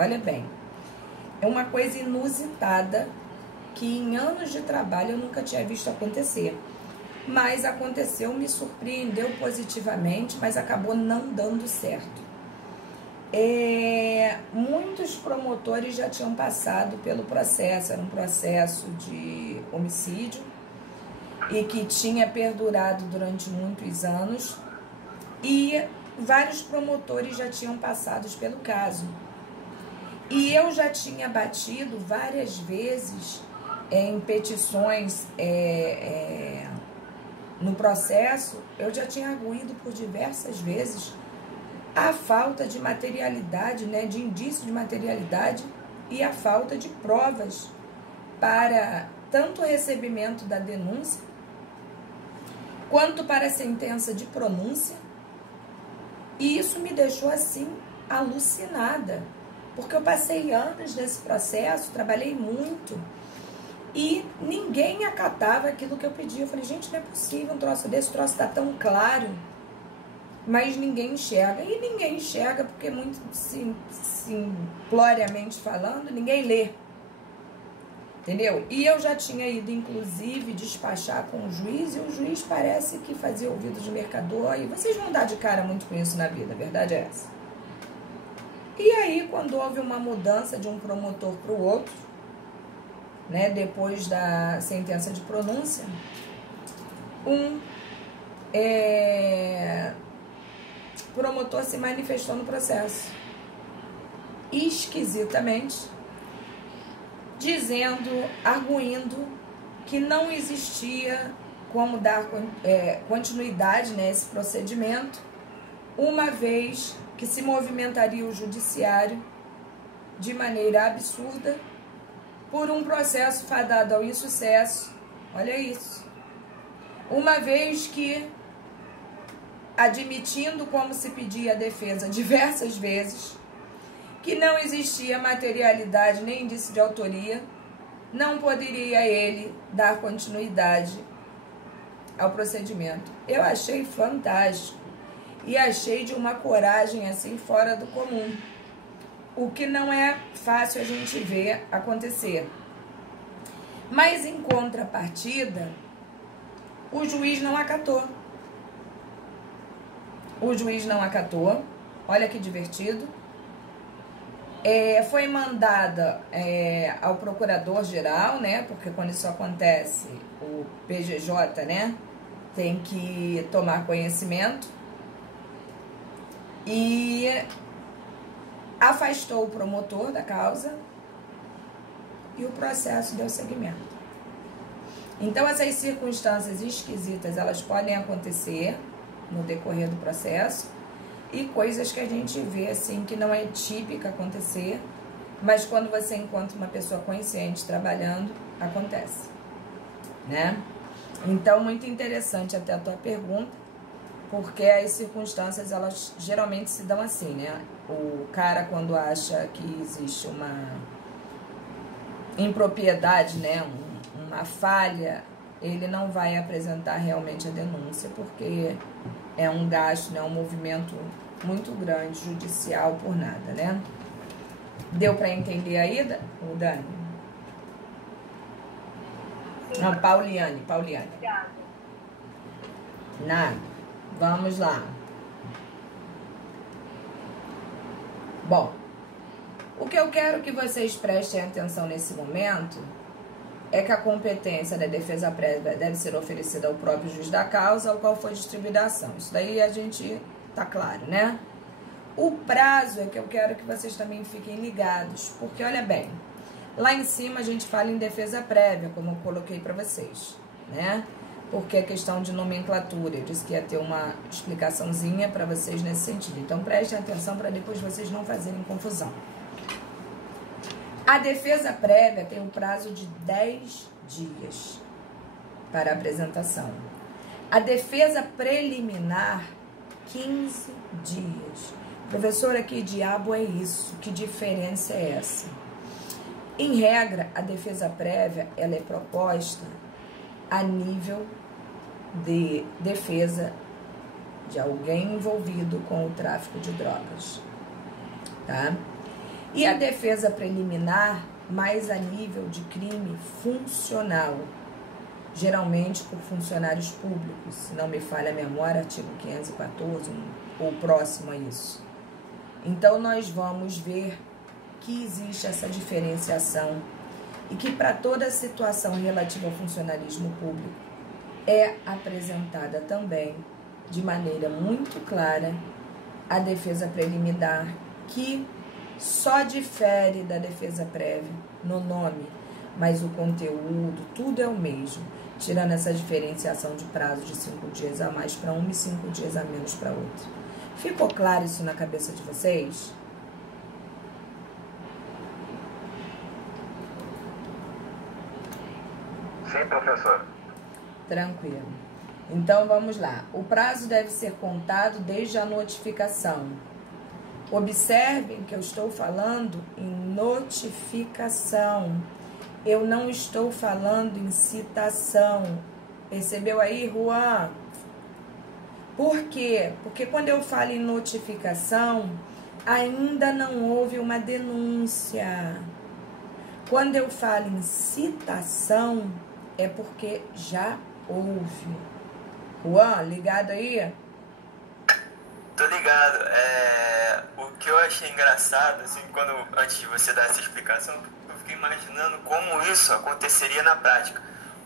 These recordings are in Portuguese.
olha bem, é uma coisa inusitada que em anos de trabalho eu nunca tinha visto acontecer. Mas aconteceu, me surpreendeu positivamente, mas acabou não dando certo. Muitos promotores já tinham passado pelo processo, era um processo de homicídio e que tinha perdurado durante muitos anos, e vários promotores já tinham passado pelo caso. E eu já tinha batido várias vezes em petições no processo, eu já tinha arguído por diversas vezes a falta de materialidade, né, de indício de materialidade, e a falta de provas para tanto o recebimento da denúncia quanto para a sentença de pronúncia. E isso me deixou assim alucinada, porque eu passei anos nesse processo, trabalhei muito e ninguém acatava aquilo que eu pedia. Eu falei, gente, não é possível um troço desse, troço está tão claro, mas ninguém enxerga. E ninguém enxerga porque, muito simploriamente falando, ninguém lê. Entendeu? E eu já tinha ido, inclusive, despachar com o juiz, e o juiz parece que fazia ouvido de mercador, e vocês vão dar de cara muito com isso na vida, a verdade é essa. E aí, quando houve uma mudança de um promotor para o outro, né, depois da sentença de pronúncia, promotor se manifestou no processo, esquisitamente, dizendo, arguindo que não existia como dar continuidade nesse procedimento, uma vez que se movimentaria o judiciário de maneira absurda por um processo fadado ao insucesso. Olha isso. Uma vez que, admitindo, como se pedia a defesa diversas vezes, que não existia materialidade nem indício de autoria, não poderia ele dar continuidade ao procedimento. Eu achei fantástico e achei de uma coragem assim fora do comum, o que não é fácil a gente ver acontecer. Mas em contrapartida, o juiz não acatou. O juiz não acatou, olha que divertido. Foi mandada ao procurador-geral, né? Porque quando isso acontece, o PGJ, né, tem que tomar conhecimento, e afastou o promotor da causa e o processo deu seguimento. Então, essas circunstâncias esquisitas, elas podem acontecer no decorrer do processo, e coisas que a gente vê assim que não é típica acontecer, mas quando você encontra uma pessoa consciente trabalhando, acontece, né? Então, muito interessante até a tua pergunta, porque as circunstâncias, elas geralmente se dão assim, né? O cara, quando acha que existe uma impropriedade, né, uma falha, ele não vai apresentar realmente a denúncia, porque é um gasto, né, um movimento muito grande judicial por nada, né? Deu para entender aí, o Dani? Não, Pauliane. Nada. Vamos lá. Bom, o que eu quero que vocês prestem atenção nesse momento é que a competência da defesa prévia deve ser oferecida ao próprio juiz da causa, ao qual foi distribuída a ação. Isso daí a gente tá claro, né? O prazo é que eu quero que vocês também fiquem ligados, porque olha bem, lá em cima a gente fala em defesa prévia, como eu coloquei para vocês, né? Porque é questão de nomenclatura, eu disse que ia ter uma explicaçãozinha para vocês nesse sentido. Então prestem atenção para depois vocês não fazerem confusão. A defesa prévia tem um prazo de 10 dias para apresentação. A defesa preliminar, 15 dias. Professora, que diabo é isso? Que diferença é essa? Em regra, a defesa prévia, ela é proposta a nível de defesa de alguém envolvido com o tráfico de drogas, tá? E a defesa preliminar, mais a nível de crime funcional, geralmente por funcionários públicos, se não me falha a memória, artigo 514, ou próximo a isso. Então, nós vamos ver que existe essa diferenciação e que para toda situação relativa ao funcionalismo público é apresentada também de maneira muito clara a defesa preliminar, que só difere da defesa prévia no nome, mas o conteúdo, tudo é o mesmo, tirando essa diferenciação de prazo de 5 dias a mais para uma e 5 dias a menos para outra. Ficou claro isso na cabeça de vocês? Sim, professor. Tranquilo. Então, vamos lá. O prazo deve ser contado desde a notificação. Observem que eu estou falando em notificação. Eu não estou falando em citação. Percebeu aí, Juan? Por quê? Porque quando eu falo em notificação, ainda não houve uma denúncia. Quando eu falo em citação, é porque já houve. Juan, ligado aí? Tô ligado. O que eu achei engraçado, assim, antes de você dar essa explicação, eu fiquei imaginando como isso aconteceria na prática.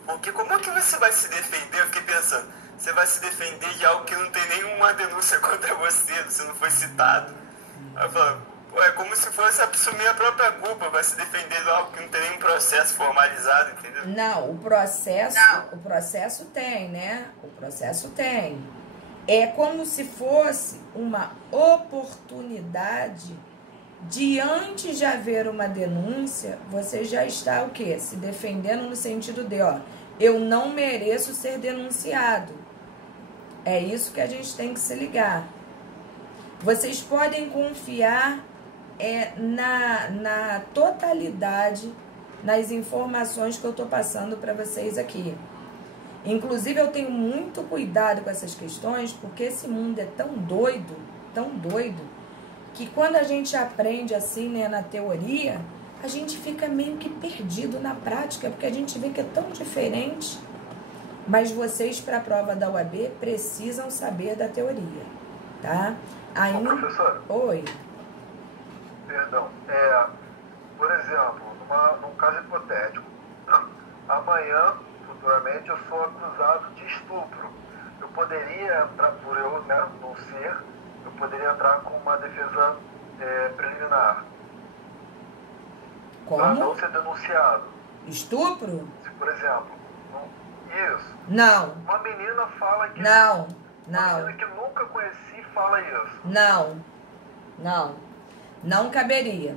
Porque como é que você vai se defender? Eu fiquei pensando, você vai se defender de algo que não tem nenhuma denúncia contra você não foi citado. Aí eu falo, é como se fosse assumir a própria culpa, vai se defender de algo que não tem nenhum processo formalizado, entendeu? Não, o processo tem, né? O processo tem. É como se fosse uma oportunidade de, antes de haver uma denúncia, você já está o quê? Se defendendo no sentido de, eu não mereço ser denunciado. É isso que a gente tem que se ligar. Vocês podem confiar na totalidade nas informações que eu estou passando para vocês aqui. Inclusive, eu tenho muito cuidado com essas questões, porque esse mundo é tão doido, que quando a gente aprende assim, né, na teoria, a gente fica meio que perdido na prática, porque a gente vê que é tão diferente. Mas vocês, para a prova da UAB, precisam saber da teoria, tá? Ô, professor? Oi. Perdão. Por exemplo, num caso hipotético, amanhã, futuramente, eu sou acusado de estupro. Eu poderia entrar, por eu, né, não ser, eu poderia entrar com uma defesa preliminar. Como? Para não ser denunciado. Estupro? Se, por exemplo, isso. Não. Uma menina fala que... Não. Uma menina que nunca conheci fala isso. Não caberia.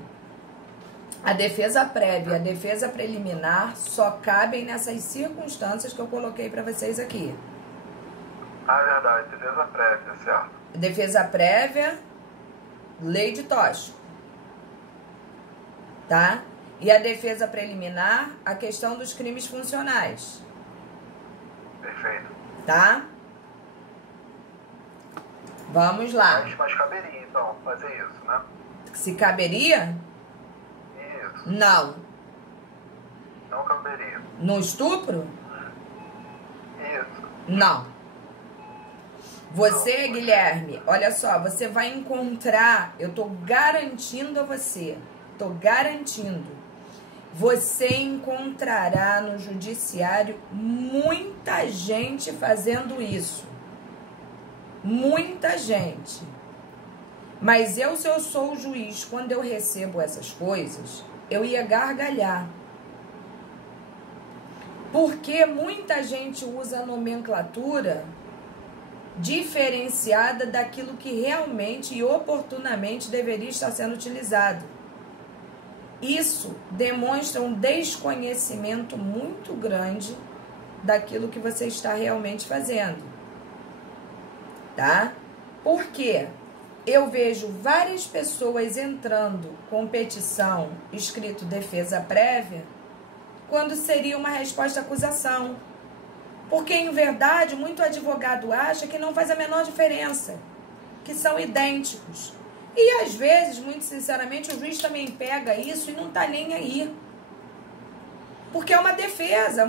A defesa prévia e a defesa preliminar só cabem nessas circunstâncias que eu coloquei para vocês aqui. Ah, é verdade. Defesa prévia, certo. Defesa prévia, lei de tóxico. Tá? E a defesa preliminar, a questão dos crimes funcionais. Perfeito. Tá? Vamos lá. Mas caberia, então, fazer isso, né? Se caberia? Isso. Não. Não caberia. No estupro? Isso. Não. Você, Guilherme, olha só, você vai encontrar, eu tô garantindo a você, você encontrará no judiciário muita gente fazendo isso. Muita gente. Mas se eu sou o juiz, quando eu recebo essas coisas, eu ia gargalhar. Porque muita gente usa a nomenclatura diferenciada daquilo que realmente e oportunamente deveria estar sendo utilizado. Isso demonstra um desconhecimento muito grande daquilo que você está realmente fazendo. Tá? Por quê? Eu vejo várias pessoas entrando com petição escrito defesa prévia quando seria uma resposta à acusação. Porque, em verdade, muito advogado acha que não faz a menor diferença, que são idênticos. E às vezes, muito sinceramente, o juiz também pega isso e não tá nem aí. Porque é uma defesa,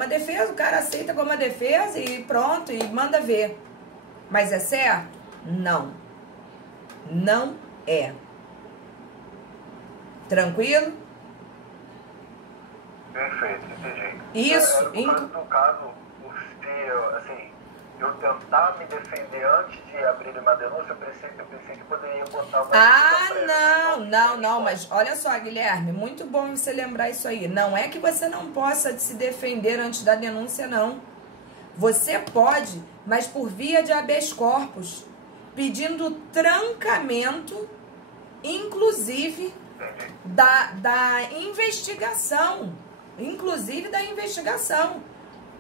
o cara aceita como uma defesa e pronto, e manda ver. Mas é certo? Não. Não é. Tranquilo? Perfeito, entendi. Isso. No caso, se, assim, eu tentar me defender antes de abrir uma denúncia, eu pensei que poderia botar uma... Não, mas olha só, Guilherme, muito bom você lembrar isso aí. Não é que você não possa se defender antes da denúncia, não. Você pode, mas por via de habeas corpus, pedindo trancamento, inclusive da investigação. Inclusive da investigação.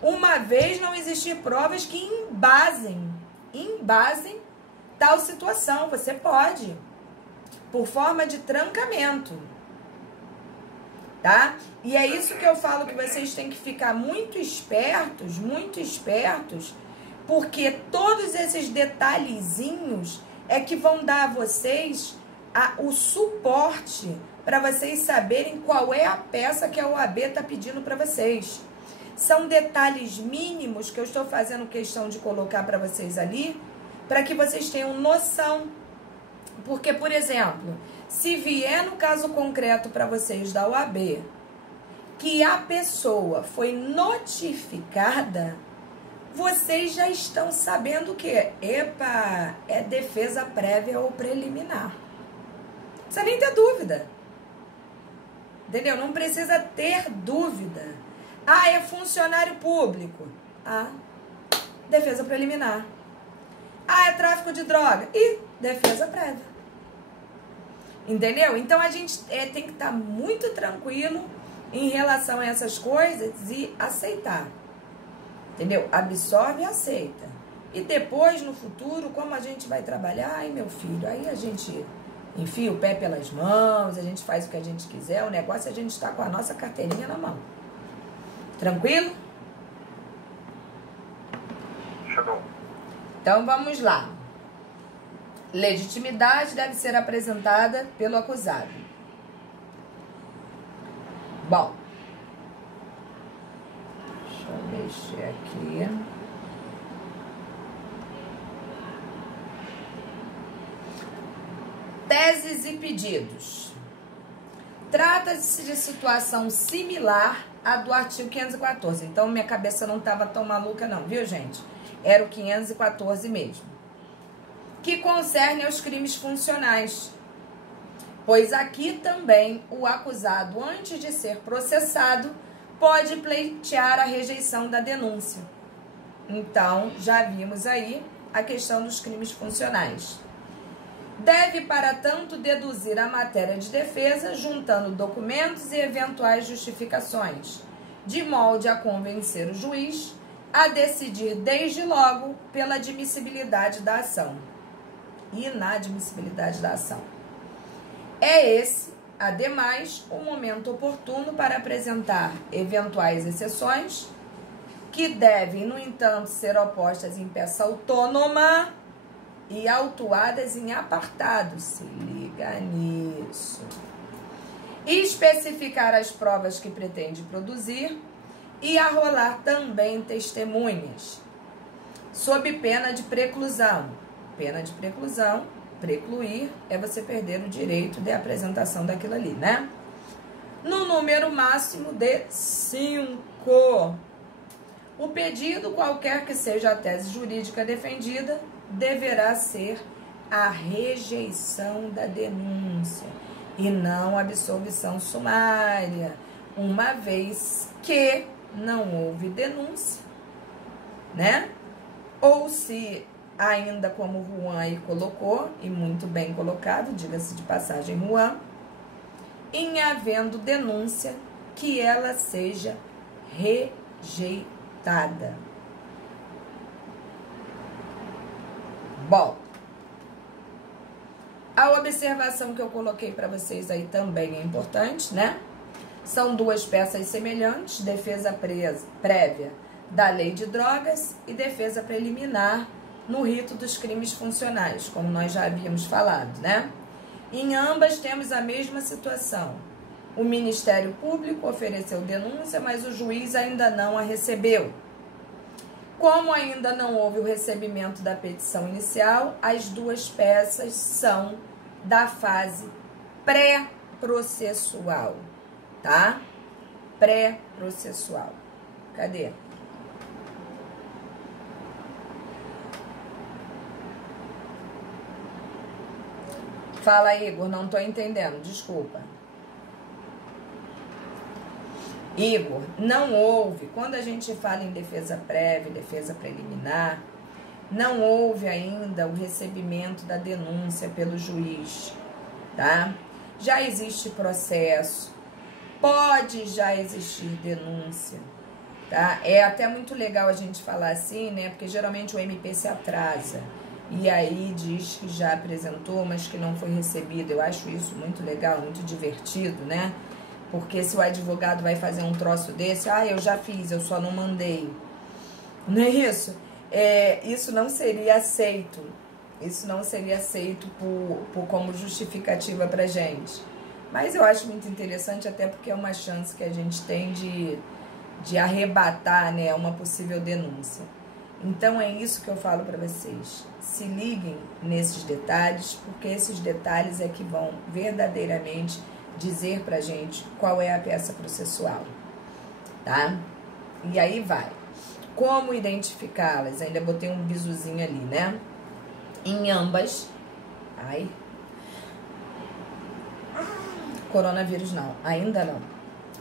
Uma vez não existir provas que embasem tal situação. Você pode, por forma de trancamento. Tá? E é isso que eu falo que vocês têm que ficar muito espertos, porque todos esses detalhezinhos é que vão dar a vocês o suporte para vocês saberem qual é a peça que a OAB está pedindo para vocês. São detalhes mínimos que eu estou fazendo questão de colocar para vocês ali, para que vocês tenham noção. Porque, por exemplo, se vier no caso concreto para vocês da OAB, que a pessoa foi notificada, vocês já estão sabendo que, é defesa prévia ou preliminar. Não precisa nem ter dúvida. Entendeu? Não precisa ter dúvida. É funcionário público. Defesa preliminar. É tráfico de droga. Defesa prévia. Entendeu? Então a gente tem que estar muito tranquilo em relação a essas coisas e aceitar. Entendeu? Absorve e aceita. E depois, no futuro, como a gente vai trabalhar, meu filho, aí a gente enfia o pé pelas mãos, a gente faz o que a gente quiser, o negócio é a gente estar com a nossa carteirinha na mão. Tranquilo? Show. Então vamos lá. Legitimidade deve ser apresentada pelo acusado. Bom, deixa eu mexer aqui. Teses e pedidos. Trata-se de situação similar à do artigo 514. Então, minha cabeça não estava tão maluca não, viu, gente? Era o 514 mesmo. Que concerne aos crimes funcionais. Pois aqui também o acusado, antes de ser processado, pode pleitear a rejeição da denúncia. Então, já vimos aí a questão dos crimes funcionais. Deve, para tanto, deduzir a matéria de defesa, juntando documentos e eventuais justificações, de molde a convencer o juiz a decidir desde logo pela admissibilidade da ação. Inadmissibilidade da ação. É esse, ademais, o momento oportuno para apresentar eventuais exceções, que devem, no entanto, ser opostas em peça autônoma e autuadas em apartado. Se liga nisso. E especificar as provas que pretende produzir e arrolar também testemunhas, sob pena de preclusão. Pena de preclusão, precluir, é você perder o direito de apresentação daquilo ali, né? No número máximo de 5. O pedido, qualquer que seja a tese jurídica defendida, deverá ser a rejeição da denúncia e não a absolvição sumária, uma vez que não houve denúncia, né? Ou se, ainda como Juan aí colocou, e muito bem colocado, diga-se de passagem, Juan, em havendo denúncia, que ela seja rejeitada. Bom, a observação que eu coloquei para vocês aí também é importante, né? São duas peças semelhantes, defesa prévia da lei de drogas e defesa preliminar no rito dos crimes funcionais, como nós já havíamos falado, né? Em ambas temos a mesma situação. O Ministério Público ofereceu denúncia, mas o juiz ainda não a recebeu. Como ainda não houve o recebimento da petição inicial, as duas peças são da fase pré-processual, tá? Pré-processual. Cadê? Fala, Igor, não tô entendendo, desculpa. Igor, não houve, quando a gente fala em defesa prévia, defesa preliminar, não houve ainda o recebimento da denúncia pelo juiz, tá? Já existe processo, pode já existir denúncia, tá? É até muito legal a gente falar assim, né? Porque geralmente o MP se atrasa e aí diz que já apresentou, mas que não foi recebido. Eu acho isso muito legal, muito divertido, né? Porque se o advogado vai fazer um troço desse, eu já fiz, eu só não mandei. Não é isso? Isso não seria aceito. Isso não seria aceito como justificativa pra gente. Mas eu acho muito interessante, até porque é uma chance que a gente tem de arrebatar, né, uma possível denúncia. Então é isso que eu falo pra vocês. Se liguem nesses detalhes, porque esses detalhes é que vão verdadeiramente dizer pra gente qual é a peça processual, tá? E aí vai. Como identificá-las? Ainda botei um bisuzinho ali, né? Em ambas... Ai... Coronavírus não, ainda não.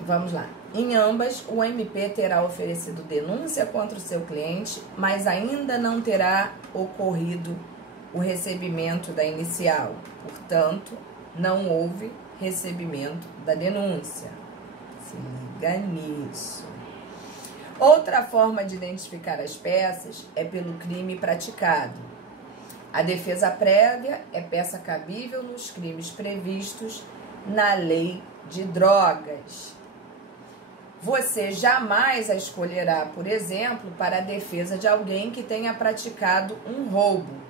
Vamos lá. Em ambas, o MP terá oferecido denúncia contra o seu cliente, mas ainda não terá ocorrido o recebimento da inicial. Portanto, não houve recebimento da denúncia. Se liga nisso. Outra forma de identificar as peças é pelo crime praticado. A defesa prévia é peça cabível nos crimes previstos na lei de drogas. Você jamais a escolherá, por exemplo, para a defesa de alguém que tenha praticado um roubo.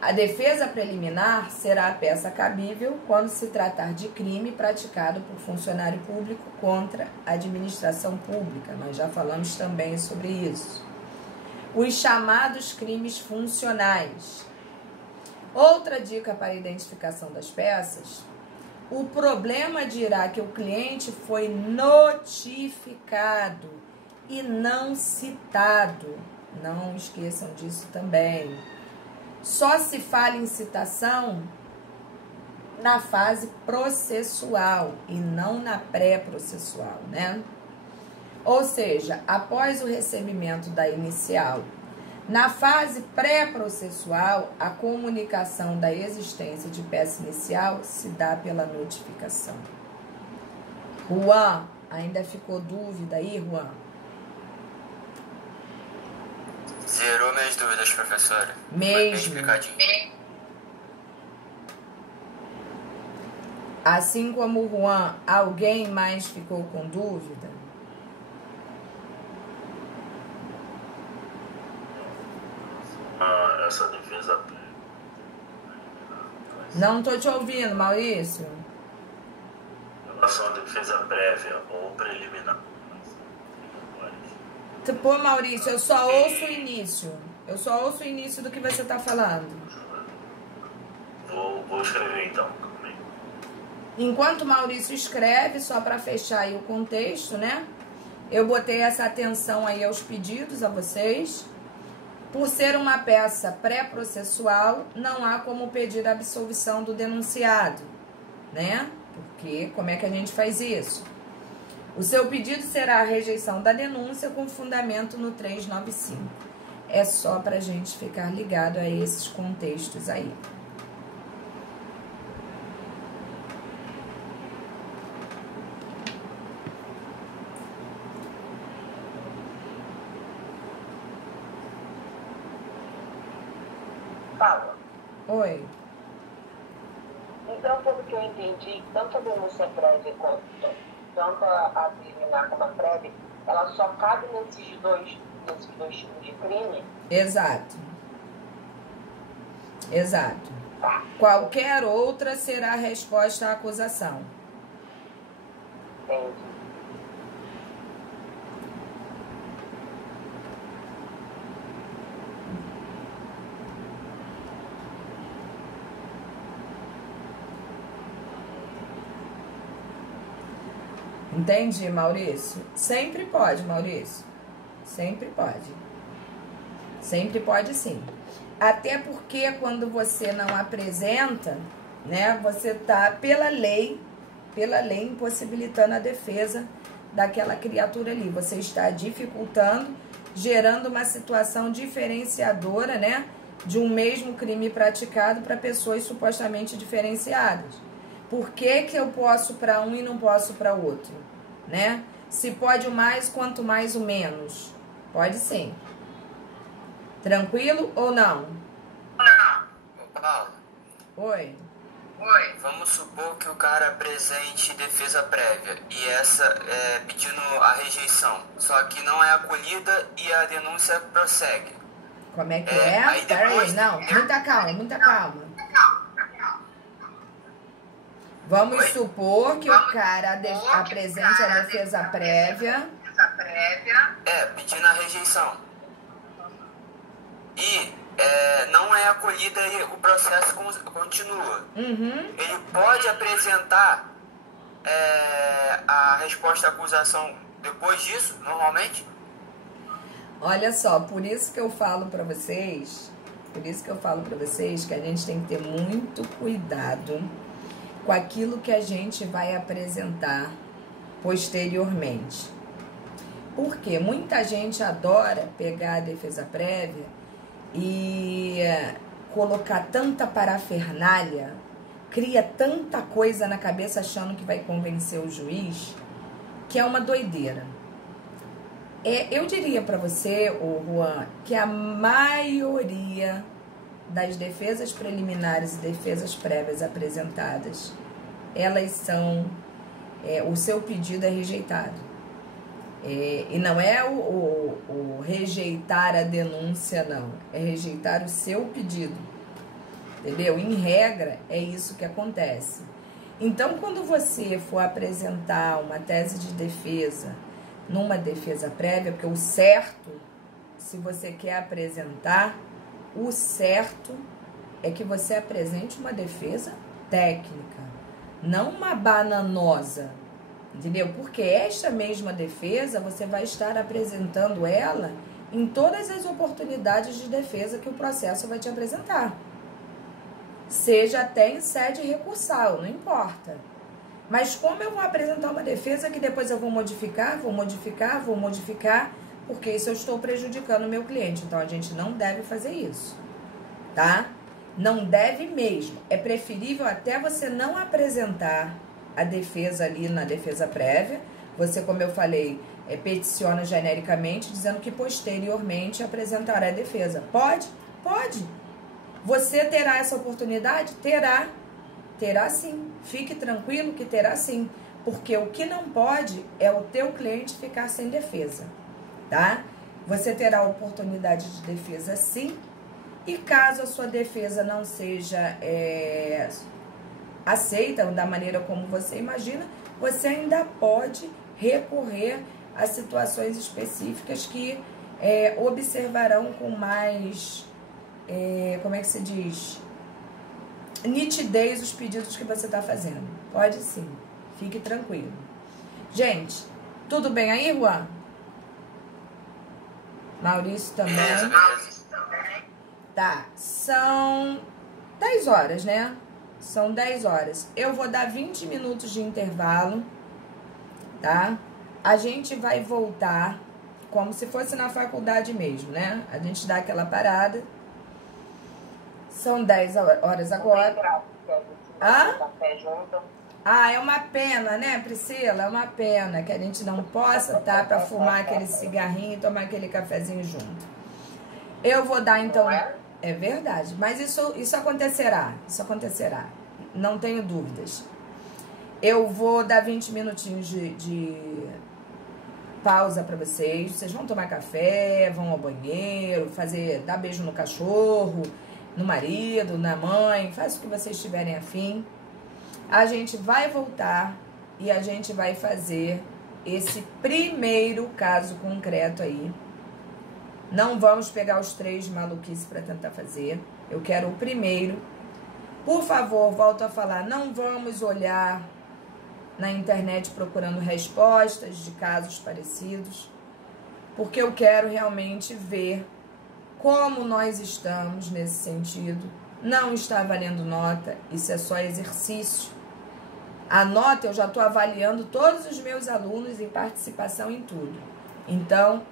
A defesa preliminar será a peça cabível quando se tratar de crime praticado por funcionário público contra a administração pública. Nós já falamos também sobre isso. Os chamados crimes funcionais. Outra dica para a identificação das peças: o problema dirá que o cliente foi notificado e não citado. Não esqueçam disso também. Só se fala em citação na fase processual e não na pré-processual, né? Ou seja, após o recebimento da inicial. Na fase pré-processual, a comunicação da existência de peça inicial se dá pela notificação. Juan, ainda ficou dúvida aí, Juan? Zerou minhas dúvidas, professora. Mesmo. Foi bem explicadinho. Assim como o Juan, alguém mais ficou com dúvida? Essa defesa... Não tô te ouvindo, Maurício. Em relação à defesa prévia ou preliminar. Pô, Maurício, eu só ouço o início. Eu só ouço o início do que você tá falando. Vou escrever então. Enquanto o Maurício escreve, só para fechar aí o contexto, né? Eu botei essa atenção aí aos pedidos a vocês. Por ser uma peça pré-processual, não há como pedir a absolvição do denunciado, né? Porque como é que a gente faz isso? O seu pedido será a rejeição da denúncia com fundamento no 395. É só para a gente ficar ligado a esses contextos aí. Fala. Oi. Então, pelo que eu entendi, tanto a denúncia prévia quanto tanto a preliminar como a prévia, ela só cabe nesses dois tipos de crime? Exato. Exato. Tá. Qualquer outra será a resposta à acusação. Entendi. Entendi, Maurício? Sempre pode, Maurício. Sempre pode. Sempre pode, sim. Até porque quando você não apresenta, né, você tá pela lei impossibilitando a defesa daquela criatura ali. Você está dificultando, gerando uma situação diferenciadora, né, de um mesmo crime praticado para pessoas supostamente diferenciadas. Por que que eu posso para um e não posso para outro, né? Se pode o mais, quanto mais o menos. Pode sim. Tranquilo ou não? Não. Ô, Paulo. Oi. Vamos supor que o cara apresente defesa prévia e essa pedindo a rejeição, só que não é acolhida e a denúncia prossegue. Como é que é? Aí depois... Não, muita calma, muita calma. Vamos supor que o cara apresente a defesa prévia. Pedindo a rejeição. E não é acolhida e o processo continua. Uhum. Ele pode apresentar a resposta à acusação depois disso, normalmente? Olha só, por isso que eu falo pra vocês que a gente tem que ter muito cuidado com aquilo que a gente vai apresentar posteriormente. Porque muita gente adora pegar a defesa prévia e colocar tanta parafernália, cria tanta coisa na cabeça achando que vai convencer o juiz, que é uma doideira. Eu diria para você, Juan, que a maioria das defesas preliminares e defesas prévias apresentadas, elas são... o seu pedido é rejeitado. E não é o rejeitar a denúncia, não. É rejeitar o seu pedido. Entendeu? Em regra, é isso que acontece. Então, quando você for apresentar uma tese de defesa numa defesa prévia, porque o certo, se você quer apresentar, o certo é que você apresente uma defesa técnica, não uma bananosa, entendeu? Porque esta mesma defesa, você vai estar apresentando ela em todas as oportunidades de defesa que o processo vai te apresentar. Seja até em sede recursal, não importa. Mas como eu vou apresentar uma defesa que depois eu vou modificar, porque isso eu estou prejudicando o meu cliente. Então, a gente não deve fazer isso, tá? Não deve mesmo. É preferível até você não apresentar a defesa ali na defesa prévia. Você, como eu falei, peticiona genericamente, dizendo que posteriormente apresentará a defesa. Pode? Pode. Você terá essa oportunidade? Terá. Terá sim. Fique tranquilo que terá sim. Porque o que não pode é o teu cliente ficar sem defesa, tá? Você terá a oportunidade de defesa sim. E caso a sua defesa não seja aceita da maneira como você imagina, você ainda pode recorrer a situações específicas que observarão com mais, como é que se diz, nitidez os pedidos que você está fazendo. Pode sim, fique tranquilo. Gente, tudo bem aí, Juan? Maurício também. Tá, são 10 horas, né? São 10 horas. Eu vou dar 20 minutos de intervalo, tá? A gente vai voltar como se fosse na faculdade mesmo, né? A gente dá aquela parada. São 10 horas agora. É uma pena, né, Priscila? É uma pena que a gente não possa estar para fumar aquele cigarrinho e tomar aquele cafezinho junto. Eu vou dar, então... É verdade, mas isso acontecerá, não tenho dúvidas. Eu vou dar 20 minutinhos de pausa para vocês vão tomar café, vão ao banheiro, dar beijo no cachorro, no marido, na mãe, faz o que vocês tiverem afim. A gente vai voltar e a gente vai fazer esse primeiro caso concreto aí. Não vamos pegar os 3 maluquices para tentar fazer. Eu quero o primeiro. Por favor, volto a falar, não vamos olhar na internet procurando respostas de casos parecidos, porque eu quero realmente ver como nós estamos nesse sentido. Não está valendo nota, isso é só exercício. A nota eu já estou avaliando todos os meus alunos em participação em tudo. Então,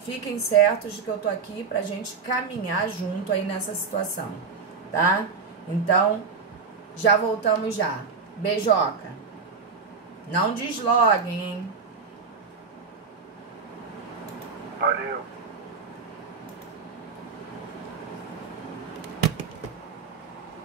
fiquem certos de que eu estou aqui para a gente caminhar junto aí nessa situação, tá? Então, já voltamos já. Beijoca. Não desloguem, hein? Valeu.